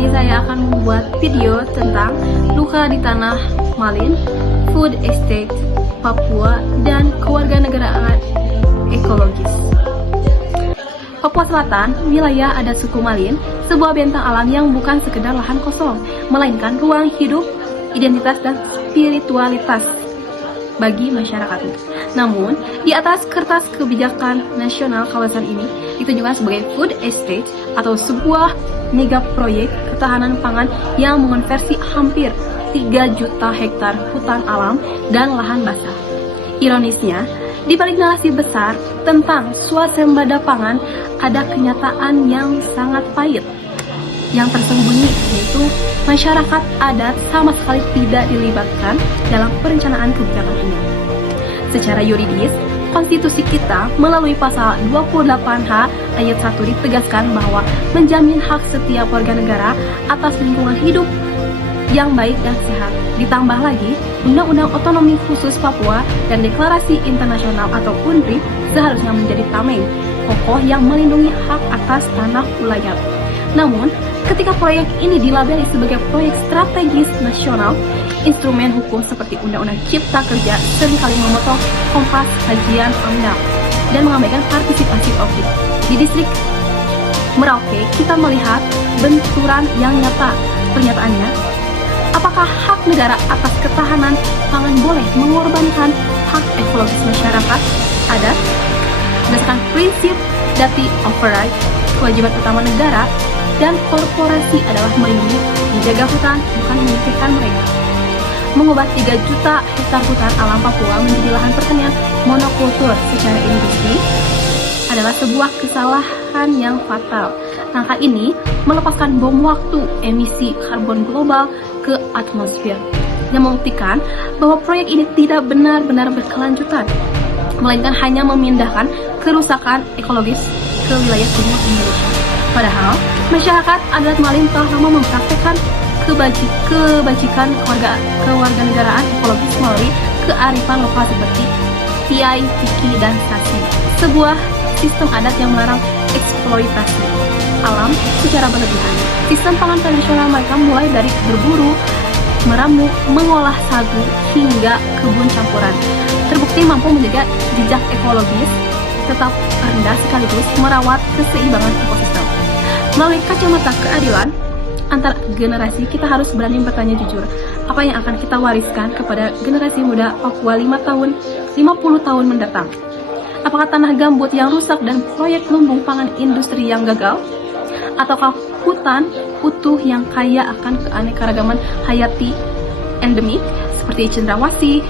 ini saya akan membuat video tentang luka di tanah Malin, food estate Papua, dan kewarganegaraan ekologis. Papua Selatan, wilayah adat suku Malin, sebuah bentang alam yang bukan sekedar lahan kosong, melainkan ruang hidup, identitas, dan spiritualitas bagi masyarakatnya. Namun, di atas kertas kebijakan nasional kawasan ini ditunjukkan sebagai food estate atau sebuah mega proyek ketahanan pangan yang mengonversi hampir 3 juta hektar hutan alam dan lahan basah. Ironisnya, di balik narasi besar tentang swasembada pangan, ada kenyataan yang sangat pahit yang tersembunyi, yaitu masyarakat adat sama sekali tidak dilibatkan dalam perencanaan kebijakan ini. Secara yuridis, konstitusi kita melalui pasal 28H ayat 1 ditegaskan bahwa menjamin hak setiap warga negara atas lingkungan hidup yang baik dan sehat. Ditambah lagi, Undang-Undang Otonomi Khusus Papua dan Deklarasi Internasional atau UNDRIP seharusnya menjadi tameng kokoh yang melindungi hak atas tanah ulayat. Namun, ketika proyek ini dilabeli sebagai proyek strategis nasional, instrumen hukum seperti Undang-Undang Cipta Kerja seringkali memotong kompas kajian AMDAL dan mengabaikan partisipasi publik. Di distrik Merauke, kita melihat benturan yang nyata. Pernyataannya, apakah hak negara atas ketahanan pangan boleh mengorbankan hak ekologis masyarakat adat? Berdasarkan prinsip dati override, kewajiban utama negara dan korporasi adalah melindungi, menjaga hutan, bukan memikirkan mereka. Mengubah 3 juta hektar hutan alam Papua menjadi lahan pertanian monokultur secara industri adalah sebuah kesalahan yang fatal. Langkah ini melepaskan bom waktu emisi karbon global ke atmosfer, yang membuktikan bahwa proyek ini tidak benar-benar berkelanjutan, melainkan hanya memindahkan kerusakan ekologis ke wilayah timur Indonesia. Padahal, masyarakat adat Malin telah lama mempraktekkan kebajikan kewarganegaraan ekologis melalui kearifan lokal seperti Tiai, Piki, dan Sasi. Sebuah sistem adat yang melarang eksploitasi alam secara berlebihan. Sistem pangan tradisional mereka mulai dari berburu, meramu, mengolah sagu, hingga kebun campuran. Terbukti mampu menjaga jejak ekologis tetap rendah sekaligus merawat keseimbangan ekosistem. Melalui kacamata keadilan antar generasi, kita harus berani bertanya jujur, apa yang akan kita wariskan kepada generasi muda Papua 50 tahun mendatang? Apakah tanah gambut yang rusak dan proyek lumbung pangan industri yang gagal? Ataukah hutan utuh yang kaya akan keanekaragaman hayati endemik seperti cendrawasih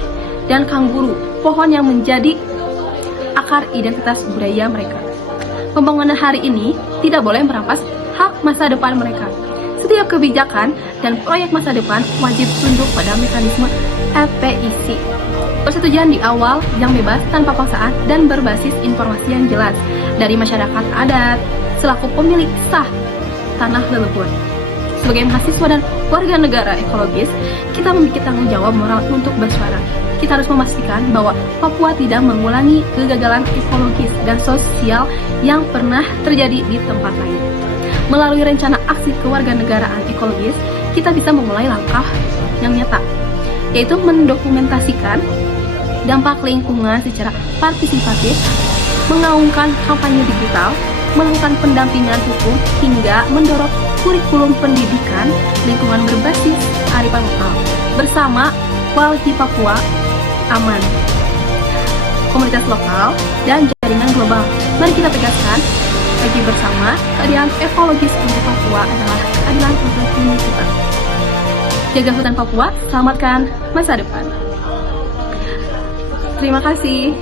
dan kangguru, pohon yang menjadi akar identitas budaya mereka? Pembangunan hari ini tidak boleh merampas hak masa depan mereka. Setiap kebijakan dan proyek masa depan wajib tunduk pada mekanisme LPIC. Persetujuan di awal yang bebas tanpa paksaan dan berbasis informasi yang jelas dari masyarakat adat selaku pemilik sah tanah leluhur. Sebagai mahasiswa dan warga negara ekologis, kita memiliki tanggung jawab moral untuk bersuara. Kita harus memastikan bahwa Papua tidak mengulangi kegagalan ekologis dan sosial yang pernah terjadi di tempat lain. Melalui rencana aksi kewarganegaraan ekologis, kita bisa memulai langkah yang nyata, yaitu mendokumentasikan dampak lingkungan secara partisipatif, mengaungkan kampanye digital, melakukan pendampingan hukum, hingga mendorong kurikulum pendidikan lingkungan berbasis kearifan lokal bersama Walhi Papua Aman, komunitas lokal, dan jaringan global. Mari kita tegaskan bagi bersama, keadilan ekologis untuk Papua adalah keadilan untuk bumi kita. Jaga hutan Papua, selamatkan masa depan. Terima kasih.